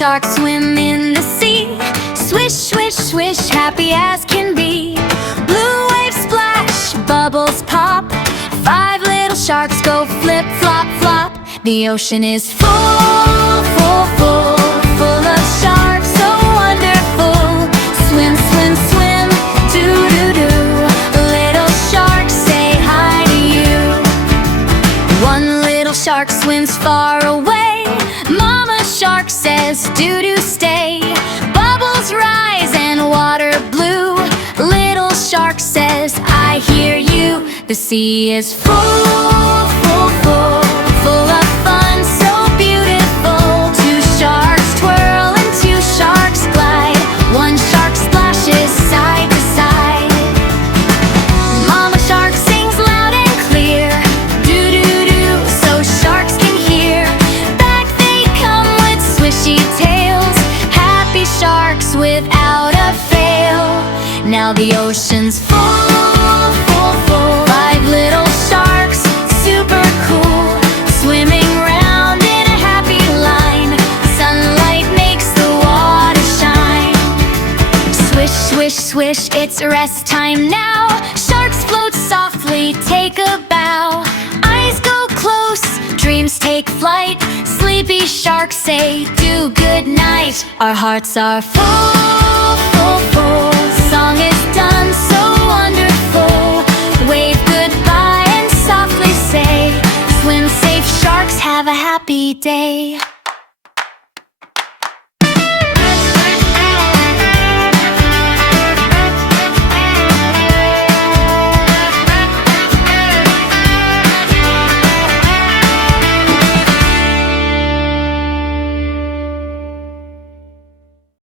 sharks swim in the sea. Swish, swish, swish, happy as can be. Blue waves splash, bubbles pop. 5 little sharks go flip, flop, flop. The ocean is full, full, full, full of sharks, so wonderful. Swim, swim, swim, doo-doo-doo. Little sharks say hi to you. One little shark swims far away. Mama shark says, doo-doo, stay. Bubbles rise and water blue. Little shark says, I hear you. The sea is full, full, full, full of fun, so beautiful. 2 sharks twirl and 2 sharks glide. 1 shark splashes side to side. Mama shark sings loud and clear, doo-doo-doo, so sharks can hear. Back they come with swishy tails, happy sharks without a fail. Now the ocean's full, full, full. 5 little sharks, super cool, swimming round in a happy line. Sunlight makes the water shine. Swish, swish, swish, it's rest time now. Sharks float softly, take a bow. Eyes go close, dreams take flight. Sleepy sharks say, do good night. Our hearts are full, full, full